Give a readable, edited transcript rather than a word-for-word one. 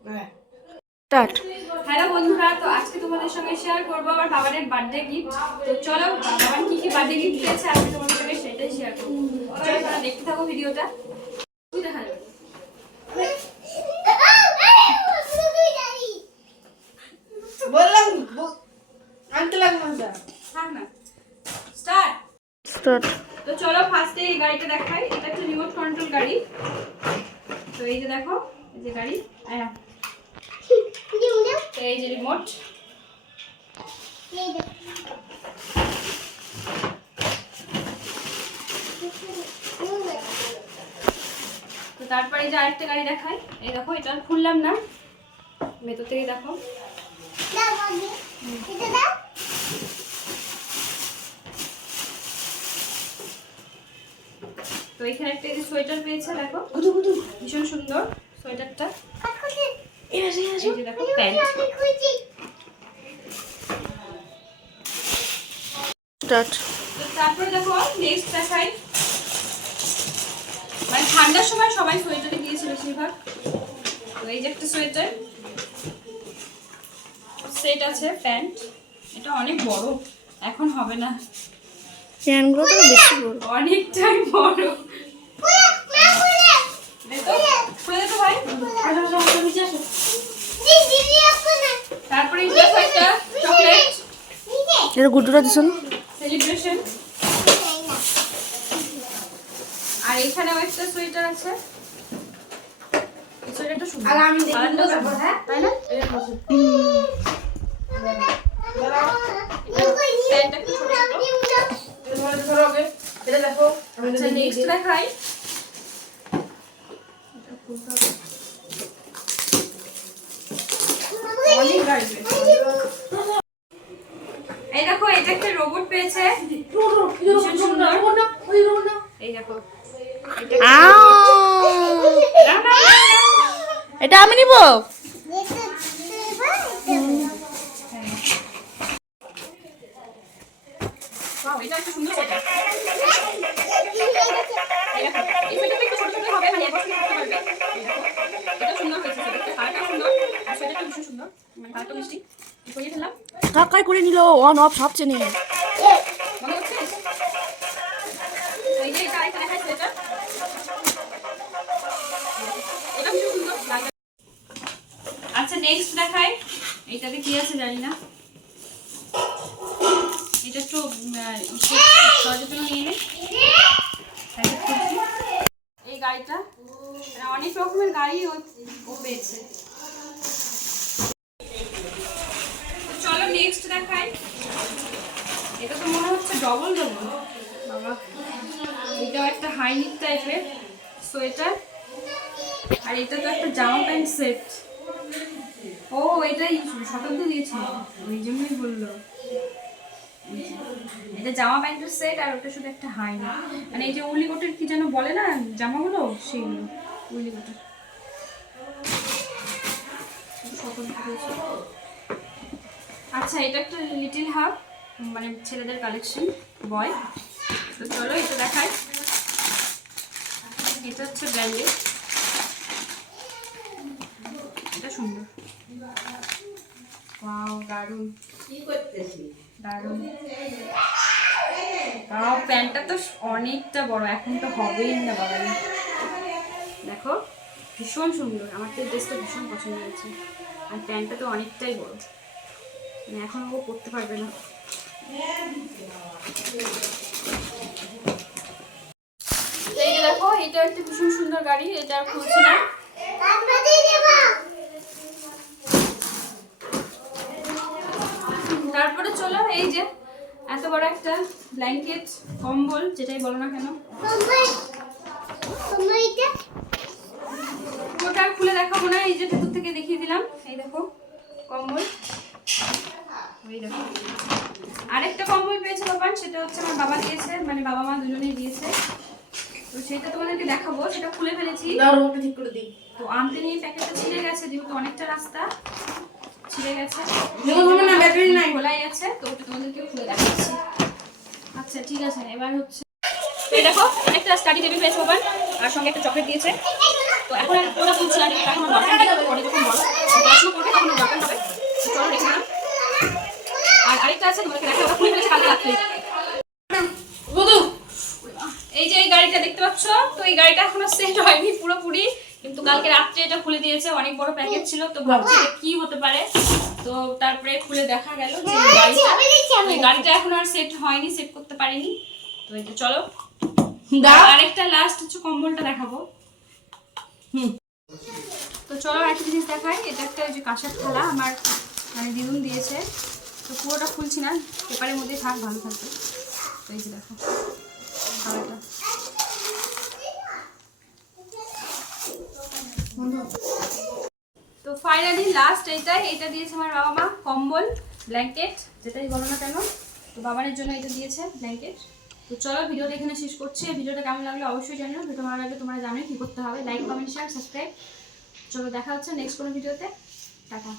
Start. Hello বন্ধুরা, তো আজকে তোমাদের সঙ্গে শেয়ার করবো আমার বাবানের বার্থডে গিফট। তো চলো বাবার কি কি বার্থডে গিফট পেয়েছে আজকে তোমাদের সঙ্গে সেটাই শেয়ার করবো। চলো তোমরা দেখতে থাকো ভিডিওটা। দেখা যাবে বললাম আনতে লাগবে না। স্টার্ট। স্টার্ট। তো চলো ফার্স্টে এই গাড়িটা দেখাই। এটা একটা রিমোট কন্ট্রোল গাড়ি। তো এই যে দেখো, এই যে গাড়ি, তো এই যে রিমোট। তো তারপরে এই যে আরেকটা গাড়ি দেখাই। এই দেখো, এটা খুললাম না, ভেতর থেকে দেখো। তো এখানে একটা এই যে সোয়েটার পেয়েছে, দেখো ভীষণ সুন্দর সোয়েটারটা। এই যে দেখো প্যান্ট। স্টার্ট। তো তারপরে দেখো নেক্সট দেখাই। মানে ঠান্ডার সময় সবাই সোয়েটারে গিয়েছে বেশিরভাগ। তো এই যে একটা সোয়েটার সেট আছে, প্যান্ট। এটা অনেক বড়, এখন হবে না, প্যান্টগুলো তো বেশি বড়, অনেকটাই বড়। খুলে দে তো ভাই। তারপরে এটা একটা চকলেট এটা গুড্ডুরা দিছিল। সেলিব্রেশন। আর এখানেও একটা সোয়েটার আছে। এই সোয়েটারটা সুন্দর, আর আমি দেখি কালারটা তো সুন্দর, হ্যাঁ তাই না? প্যান্টটা একটু ছোট ছোট। এটা দেখো আচ্ছা নেক্সট দেখাই। অনেক গাড়ি পেয়েছে। এই দেখো, এটা একটা রোবট পেয়েছে, ভীষণ সুন্দর। এই দেখো, এটা আমি নিব। এটা একটা সুন্দর সোয়েটার। এই দেখো, এই সোয়েটারটা একটু ছোট ছোট হবে, মানে এবছর পরতে পারবে। এই দেখো, এটা সুন্দর হয়েছে, সোয়েটারটা কালারটা সুন্দর আর সোয়েটারটা ভীষণ সুন্দর, মানে কালারটা মিষ্টি। পরিয়ে ফেললাম, টাকায় করে নিল, অন অফ সব চেনে। মনে হচ্ছে। এই যে এটা আরেকটা দেখাই সোয়েটার, এটা ভীষণ সুন্দর লাগে। আচ্ছা নেক্সট দেখাই। এইটাতে কি আছে জানি না, এটা একটু সহজের জন্য নিয়ে নে। এই গাড়িটা, অনেক রকমের গাড়ি ও পেয়েছে। চলো নেক্সট দেখাই। এটা তো মনে হচ্ছে ডবল ডবল বাবা। এটাও একটা হাই নিক টাইপের সোয়েটার, আর এটা তো একটা জামা প্যান্ট সেট। ও এটাই শতাব্দী দিয়েছিল, ওই জন্যই বললো। এটা জামা প্যান্টের সেট, আর ওটা শুধু একটা হাই নেক, মানে এই যে উলি কোটের কি যেন বলে না জামাগুলো, সেইগুলো উলি কোটের। আচ্ছা এটা একটা লিটিল হাব, মানে ছেলেদের কালেকশন বয়। তো চলো এটা দেখাই। এটা হচ্ছে ব্র্যান্ডেড, এটা সুন্দর। ওয়াও দারুণ, কি করতেছি দারুণ। বাবা প্যান্টটা তো অনেকটা বড়, এখন তো হবেই না বাবা। দেখো ভীষণ সুন্দর, আমার তো ড্রেসটা ভীষণ পছন্দ হয়েছে। আর প্যান্টটা তো অনেকটাই বড়, মানে এখন ও পরতে পারবে না। এই যে দেখো, এটা একটা ভীষণ সুন্দর গাড়ি, এটা আর খুলছি না। তারপরে চলো এই যে এত বড় একটা ব্ল্যাঙ্কেট কম্বল, যেটাই বলো না কেন, ওটা খুলে দেখাবো না, এই যে ভেতর থেকে দেখিয়ে দিলাম। এই দেখো কম্বল, এই দেখো আরেকটা কম্বল পেয়েছে বাবান, সেটা হচ্ছে আমার বাবা দিয়েছে, মানে বাবা মা দুজনেই দিয়েছে। তো সেটা তোমাদেরকে দেখাবো, সেটা খুলে ফেলেছি। ঠিক করে দিই। তো আনতে নিয়ে প্যাকেটটা ছিঁড়ে গেছে, যেহেতু অনেকটা রাস্তা ছিঁড়ে গেছে, খোলাই আছে, তো ওটা তোমাদেরকে খুলে দেখাচ্ছি। আচ্ছা ঠিক আছে, এবার হচ্ছে এই দেখো একটা স্টাডি টেবিল পেয়েছে বাবান, আর সঙ্গে একটা চকলেট দিয়েছে। তো এখন ওরা খুলছে, আর এখন বড় কালকে রাত্রে এটা খুলে দিয়েছে, অনেক বড় প্যাকেট ছিল, তো ভাবছি এটা কি হতে পারে। তো তারপরে খুলে দেখা গেল যে গাড়িটা এখন আর সেট হয়নি, সেট করতে পারিনি। তো এটা চলো আরেকটা লাস্ট হচ্ছে কম্বলটা দেখাবো। তো চলো একটা জিনিস দেখাই। এটা একটা যে কাঁসার থালা আমার মানে দিদুন দিয়েছে, তো পুরোটা খুলছি না, পেপারের মধ্যে থাক, ভালো থাকবে। তো এই যে দেখো থালাটা, তো ফাইনালি লাস্ট এটা দিয়েছে আমার বাবা মা, কম্বল ব্ল্যাঙ্কেট যেটাই বলো না কেন। তো বাবানের জন্য এটা দিয়েছে ব্ল্যাঙ্কেট। তো চলো ভিডিওটা এখানে শেষ করছি। ভিডিওটা কেমন লাগলো অবশ্যই জানিও। ভিডিও ভালো লাগলে তোমরা জানোই কি করতে হবে, লাইক কমেন্ট শেয়ার সাবস্ক্রাইব। চলো দেখা হচ্ছে নেক্সট কোনো ভিডিওতে, টাটা।